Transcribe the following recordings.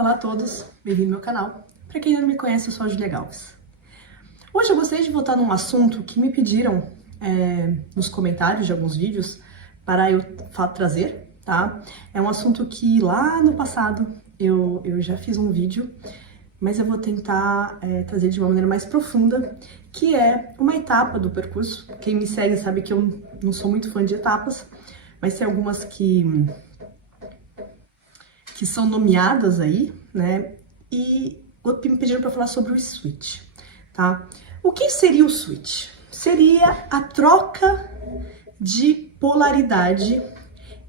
Olá a todos, bem-vindo ao meu canal. Para quem não me conhece, eu sou a Julia Galves. Hoje eu gostaria de voltar num assunto que me pediram nos comentários de alguns vídeos para eu trazer, tá? É um assunto que lá no passado eu já fiz um vídeo, mas eu vou tentar trazer de uma maneira mais profunda, que é uma etapa do percurso. Quem me segue sabe que eu não sou muito fã de etapas, mas tem algumas que são nomeadas aí, né? E me pediram para falar sobre o switch, tá? O que seria o switch? Seria a troca de polaridade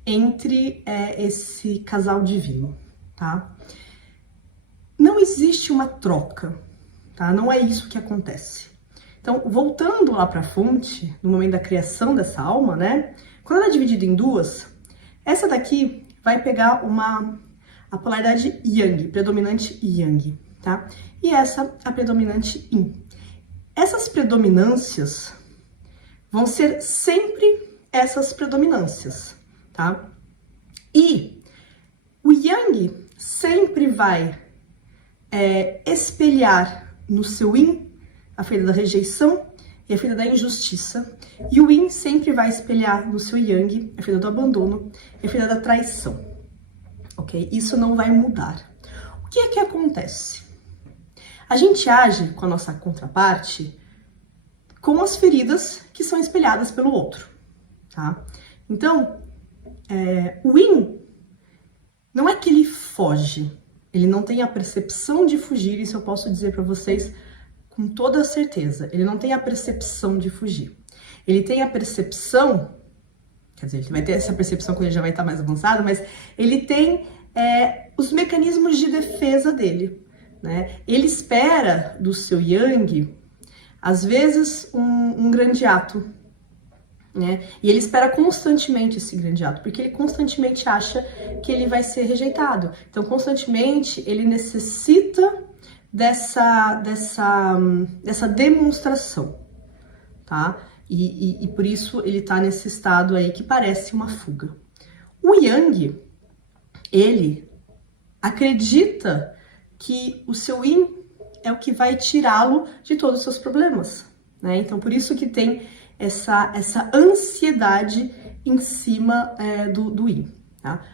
entre esse casal divino, tá? Não existe uma troca, tá? Não é isso que acontece. Então, voltando lá para a fonte, no momento da criação dessa alma, né? Quando ela é dividida em duas, essa daqui vai pegar a polaridade Yang, predominante Yang, tá? E essa, a predominante Yin. Essas predominâncias vão ser sempre essas predominâncias, tá? E o Yang sempre vai espelhar no seu Yin a ferida da rejeição e a ferida da injustiça. E o Yin sempre vai espelhar no seu Yang a ferida do abandono e a ferida da traição. Ok? Isso não vai mudar. O que é que acontece? A gente age com a nossa contraparte com as feridas que são espelhadas pelo outro, tá? Então, o Yin não é que ele foge, ele não tem a percepção de fugir, isso eu posso dizer para vocês com toda certeza. Ele não tem a percepção de fugir. Ele tem a percepção, quer dizer, ele vai ter essa percepção quando ele já vai estar mais avançado, mas ele tem os mecanismos de defesa dele, né? Ele espera do seu Yang, às vezes, um grande ato, né? E ele espera constantemente esse grande ato, porque ele constantemente acha que ele vai ser rejeitado. Então, constantemente, ele necessita dessa demonstração, tá? E por isso ele tá nesse estado aí que parece uma fuga. O Yang, ele acredita que o seu Yin é o que vai tirá-lo de todos os seus problemas, né? Então, por isso que tem essa ansiedade em cima do Yin, tá?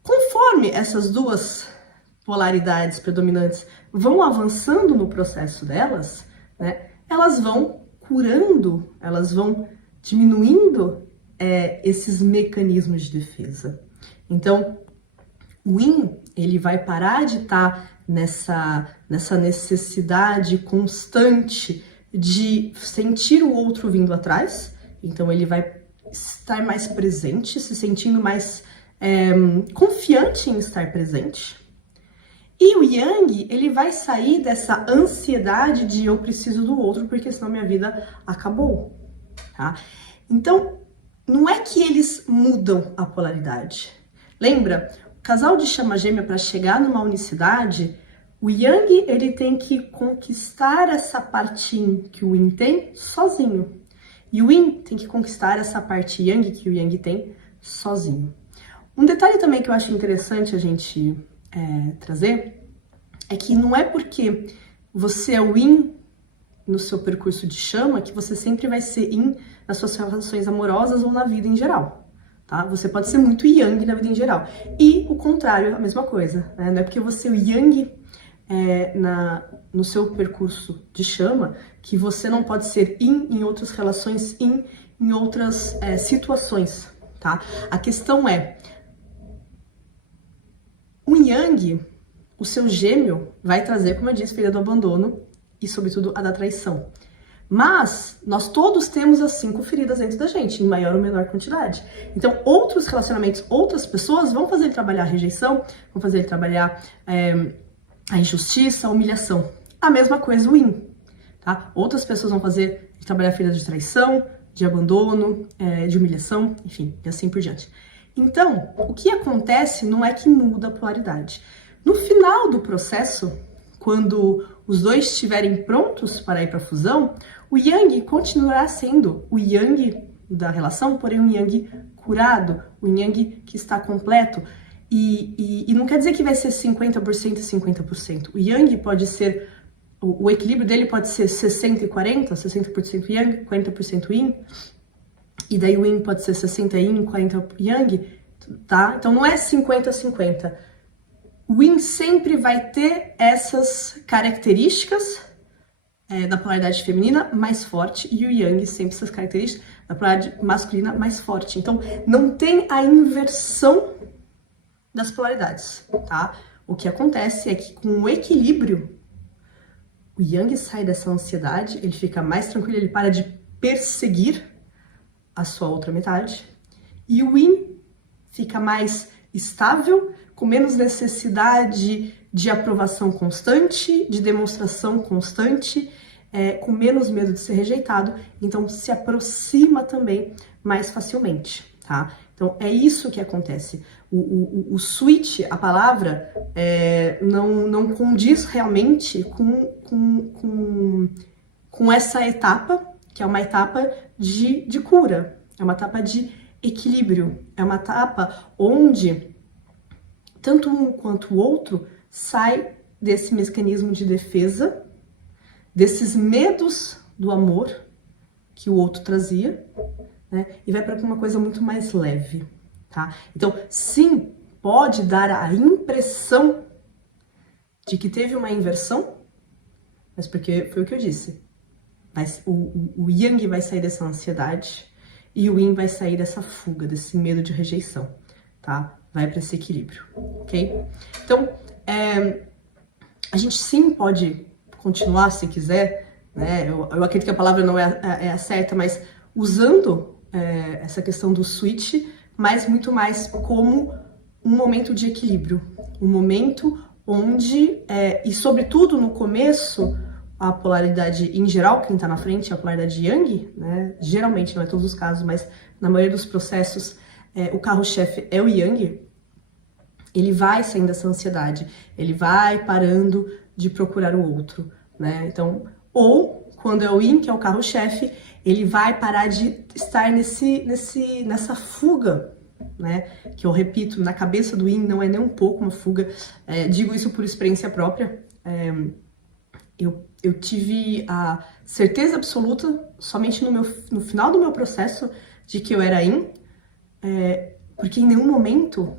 Conforme essas duas polaridades predominantes vão avançando no processo delas, né, elas vão curando, elas vão diminuindo esses mecanismos de defesa. Então, o Yin, ele vai parar de estar nessa necessidade constante de sentir o outro vindo atrás. Então, ele vai estar mais presente, se sentindo mais confiante em estar presente. E o Yang, ele vai sair dessa ansiedade de eu preciso do outro, porque senão minha vida acabou, tá? Então, não é que eles mudam a polaridade. Lembra? O casal de chama gêmea, para chegar numa unicidade, o Yang, ele tem que conquistar essa parte Yin que o Yin tem sozinho. E o Yin tem que conquistar essa parte Yang que o Yang tem sozinho. Um detalhe também que eu acho interessante a gente trazer é que não é porque você é o Yin no seu percurso de chama que você sempre vai ser Yin nas suas relações amorosas ou na vida em geral. Tá? Você pode ser muito Yang na vida em geral. E o contrário, a mesma coisa, né? Não é porque você é o Yang no seu percurso de chama que você não pode ser Yin em outras relações, Yin em outras situações, tá? A questão é, o Yang, o seu gêmeo, vai trazer, como eu disse, ferida do abandono e, sobretudo, a da traição. Mas nós todos temos as 5 feridas dentro da gente, em maior ou menor quantidade. Então, outros relacionamentos, outras pessoas vão fazer ele trabalhar a rejeição, vão fazer ele trabalhar a injustiça, a humilhação. A mesma coisa o Yin, tá? Outras pessoas vão fazer ele trabalhar a ferida de traição, de abandono, de humilhação, enfim, e assim por diante. Então, o que acontece não é que muda a polaridade. No final do processo, quando os dois estiverem prontos para ir para a fusão, o Yang continuará sendo o Yang da relação, porém um Yang curado, um Yang que está completo. E não quer dizer que vai ser 50% e 50%. O Yang pode ser, o equilíbrio dele pode ser 60 e 40, 60% Yang, 40% Yin, e daí o Yin pode ser 60 Yin, 40 Yang, tá? Então não é 50-50. O Yin sempre vai ter essas características da polaridade feminina mais forte e o Yang sempre essas características da polaridade masculina mais forte. Então não tem a inversão das polaridades, tá? O que acontece é que com o equilíbrio, o Yang sai dessa ansiedade, ele fica mais tranquilo, ele para de perseguir a sua outra metade, e o Yin fica mais estável, com menos necessidade de aprovação constante, de demonstração constante, com menos medo de ser rejeitado, então se aproxima também mais facilmente, tá? Então é isso que acontece. O switch, a palavra, não condiz realmente com essa etapa, que é uma etapa de cura, é uma etapa de equilíbrio, é uma etapa onde tanto um quanto o outro sai desse mecanismo de defesa, desses medos do amor que o outro trazia, né, e vai para uma coisa muito mais leve, tá? Então, sim, pode dar a impressão de que teve uma inversão, mas porque foi o que eu disse. Mas o Yang vai sair dessa ansiedade e o Yin vai sair dessa fuga, desse medo de rejeição, tá? Vai para esse equilíbrio, ok? Então, a gente sim pode continuar, se quiser, né? Eu acredito que a palavra não é a certa, mas usando essa questão do switch, mas muito mais como um momento de equilíbrio, um momento onde, e sobretudo no começo, a polaridade em geral, quem tá na frente é a polaridade Yang, né? Geralmente, não é todos os casos, mas na maioria dos processos, o carro-chefe é o Yang. Ele vai saindo dessa ansiedade, ele vai parando de procurar o outro, né? Então, ou quando é o Yin, que é o carro-chefe, ele vai parar de estar nessa fuga, né? Que eu repito, na cabeça do Yin não é nem um pouco uma fuga. Digo isso por experiência própria. Eu tive a certeza absoluta, somente no final do meu processo, de que eu era Yin, porque em nenhum momento,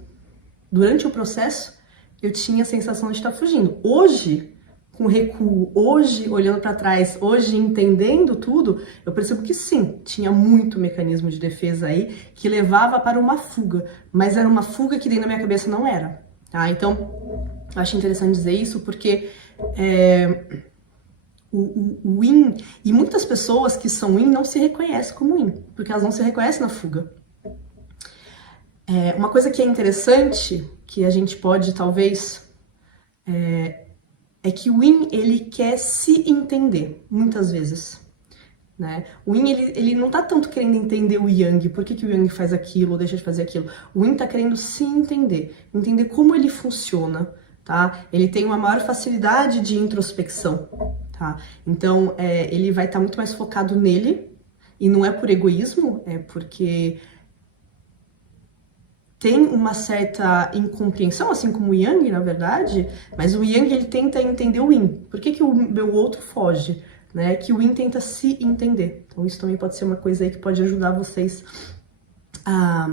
durante o processo, eu tinha a sensação de estar fugindo. Hoje, com recuo, hoje, olhando para trás, hoje, entendendo tudo, eu percebo que sim, tinha muito mecanismo de defesa aí que levava para uma fuga, mas era uma fuga que dentro da minha cabeça não era, tá? Então, eu acho interessante dizer isso porque o Yin, e muitas pessoas que são Yin não se reconhecem como Yin, porque elas não se reconhecem na fuga. Uma coisa que é interessante, que a gente pode talvez, é que o Yin, ele quer se entender, muitas vezes, né? O Yin, ele não tá tanto querendo entender o Yang, por que o Yang faz aquilo ou deixa de fazer aquilo. O Yin tá querendo se entender como ele funciona, tá? Ele tem uma maior facilidade de introspecção, tá? Então, ele vai estar muito mais focado nele, e não é por egoísmo, é porque tem uma certa incompreensão, assim como o Yang, na verdade, mas o Yang, ele tenta entender o Yin. Por que o meu outro foge? Né? Que o Yin tenta se entender. Então, isso também pode ser uma coisa aí que pode ajudar vocês a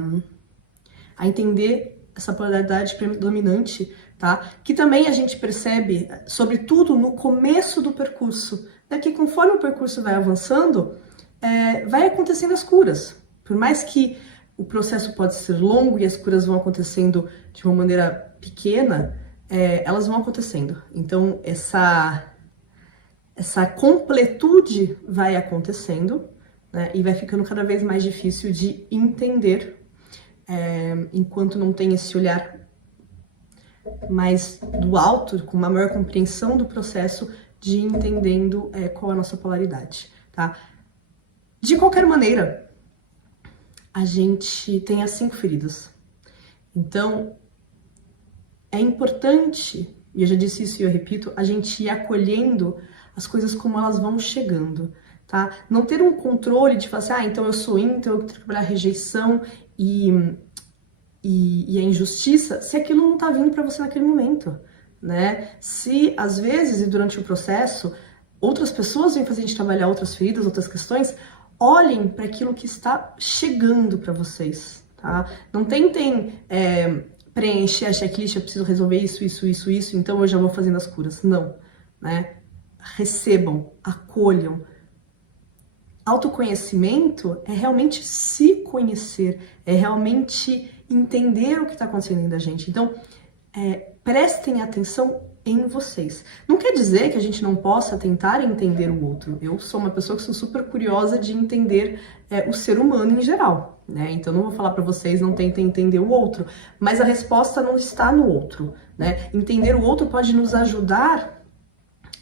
entender essa polaridade predominante, tá? Que também a gente percebe, sobretudo no começo do percurso, né? Que conforme o percurso vai avançando, vai acontecendo as curas. Por mais que o processo pode ser longo e as curas vão acontecendo de uma maneira pequena, elas vão acontecendo. Então, essa completude vai acontecendo, né, e vai ficando cada vez mais difícil de entender, enquanto não tem esse olhar mais do alto, com uma maior compreensão do processo, de entendendo qual é a nossa polaridade, tá? De qualquer maneira, a gente tem as 5 feridas. Então, é importante, e eu já disse isso e eu repito, a gente ir acolhendo as coisas como elas vão chegando, tá? Não ter um controle de falar assim, então eu sou Yin, então eu tenho que trabalhar a rejeição e e a injustiça se aquilo não tá vindo para você naquele momento, né? Se às vezes e durante o processo outras pessoas vêm fazer a gente trabalhar outras feridas, outras questões, olhem para aquilo que está chegando para vocês, tá? Não tentem preencher a checklist, eu preciso resolver isso, então eu já vou fazendo as curas. Não, né? Recebam, acolham. Autoconhecimento é realmente se conhecer, é realmente entender o que está acontecendo dentro da gente. Então, prestem atenção em vocês. Não quer dizer que a gente não possa tentar entender o outro. Eu sou uma pessoa que sou super curiosa de entender o ser humano em geral, né? Então não vou falar para vocês não tentem entender o outro, mas a resposta não está no outro, né? Entender o outro pode nos ajudar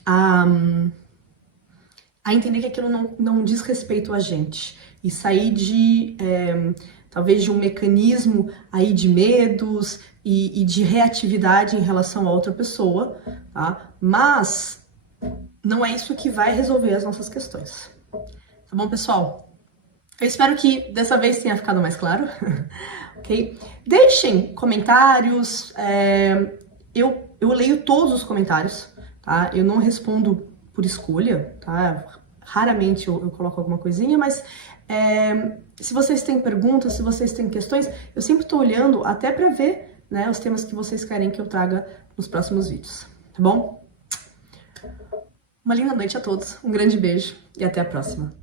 a entender que aquilo não diz respeito a gente e sair de talvez de um mecanismo aí de medos e de reatividade em relação a outra pessoa, tá? Mas não é isso que vai resolver as nossas questões. Tá bom, pessoal? Eu espero que dessa vez tenha ficado mais claro, ok? Deixem comentários, eu leio todos os comentários, tá? Eu não respondo por escolha, tá? Raramente eu coloco alguma coisinha, mas se vocês têm perguntas, se vocês têm questões, eu sempre estou olhando até para ver, né, os temas que vocês querem que eu traga nos próximos vídeos, tá bom? Uma linda noite a todos, um grande beijo e até a próxima.